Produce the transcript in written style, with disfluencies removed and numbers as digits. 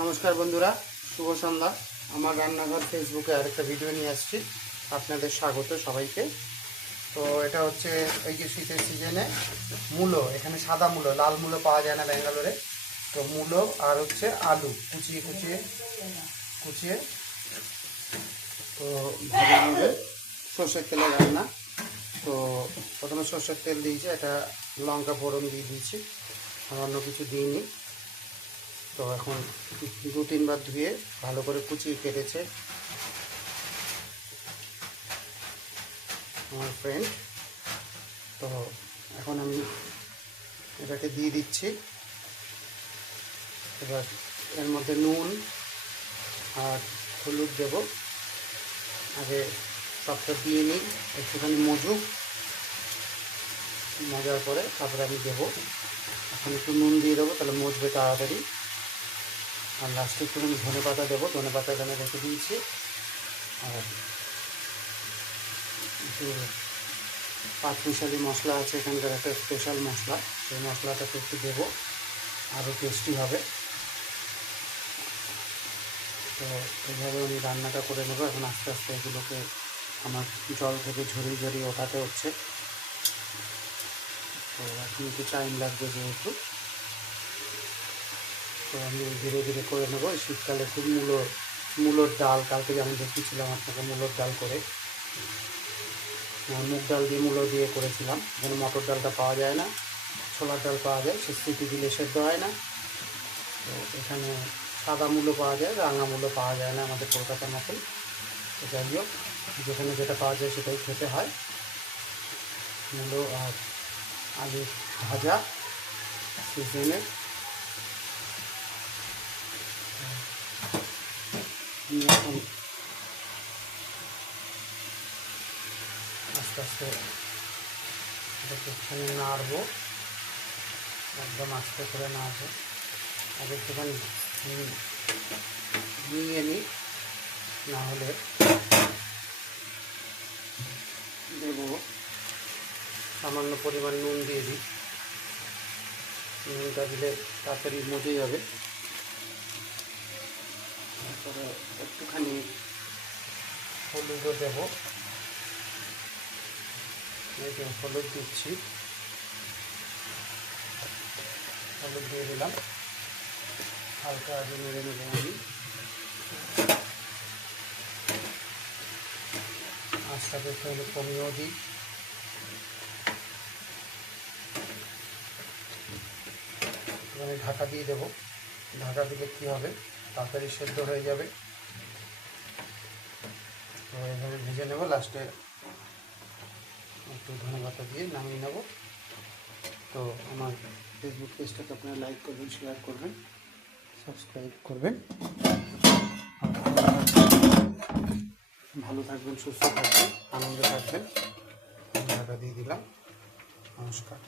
নমস্কার বন্ধুরা, শুভ সন্ধ্যা। আমার রান্নাঘর ফেসবুকে আরেকটা ভিডিও নিয়ে আসছি, আপনাদের স্বাগত সবাইকে। তো এটা হচ্ছে এই যে শীতের সিজনে মূলো, এখানে সাদা মূলো, লাল মূলো পাওয়া যায় না ব্যাঙ্গালোরে। তো মূলো আর হচ্ছে আলু কুচিয়ে কুচিয়ে কুচিয়ে তো ভালোভাবে সর্ষের তেলে রান্না। তো প্রথমে সর্ষের তেল দিয়েছি, এটা লঙ্কা ফোড়ন দিয়ে দিয়েছি, আর অন্য কিছু দিইনি। তো এখন 2-3 বার ধুয়ে ভালো করে কুচিয়ে কেটেছে আমার ফ্রেন্ড। তো এখন আমি এটাকে দিয়ে দিচ্ছি। এবার এর মধ্যে নুন আর হলুদ দেব। আগে সবটা দিয়ে নিই, একটুখানি মজার পরে তারপরে আমি দেবো। এখন একটু নুন দিয়ে দেবো, তাহলে মজবে তাড়াতাড়ি। আর লাস্টে একটুখানি ধনে পাতা দেবো, ধনে পাতা এখানে রেখে দিয়েছি। আর একটু পাঁচমিশালি মশলা আছে এখানকার, একটা স্পেশাল মশলা, সেই মশলাটাকে একটু দেবো, আরও টেস্টি হবে। তো এইভাবে আমি রান্নাটা করে নেবো। এখন আস্তে আস্তে এগুলোকে আমার জল থেকে ঝরিয়ে ঝরিয়ে ওঠাতে হচ্ছে। তো এখন একটু টাইম লাগবে যেহেতু, তো আমি ধীরে ধীরে করে নেবো। এই শীতকালে খুব মূলোর ডাল, কালকে যেমন দেখিয়েছিলাম আপনাকে মূলোর ডাল করে, মুগ ডাল দিয়ে মূলো দিয়ে করেছিলাম। এখানে মটর ডালটা পাওয়া যায় না, ছোলার ডাল পাওয়া যায়, সে সিটি দিলে সেদ্ধ হয় না। তো এখানে সাদা মূলো পাওয়া যায়, রাঙা মূলো পাওয়া যায় না আমাদের কলকাতার মতন। তো যাই হোক, যেখানে যেটা পাওয়া যায় সেটাই খেতে হয়। মূলো আর আলু ভাজা সিজনে এখন আস্তে আস্তে এটাকে এখানে নাড়বো, একদম আস্তে করে নাড়বো। আর একটুখানি নিয়ে নিই, না হলে দেবো সামান্য পরিমাণ নুন দিয়ে দিই। নুনটা দিলে তাড়াতাড়ি মজে যাবে। তারপরে একটুখানি হলুদও দেবো, এই যে হলুদ দিচ্ছি, হলুদ দিয়ে দিলাম। হালকা আগে নেড়ে নেবো আমি, আঁচটাকে একটু কমিয়েও দিই। আমি ঢাকা দিয়ে দেবো, ঢাকা দিলে কী হবে, তাড়াতাড়ি সেদ্ধ হয়ে যাবে। তো এইভাবে ভেজে নেবো, লাস্টে একটু ধনেপাতা দিয়ে নামিয়ে নেব। তো আমার ফেসবুক পেজটাকে আপনারা লাইক করবেন, শেয়ার করবেন, সাবস্ক্রাইব করবেন। ভালো থাকবেন, সুস্থ থাকবেন, আনন্দে থাকবেন। ঢাকা দিয়ে দিলাম। নমস্কার।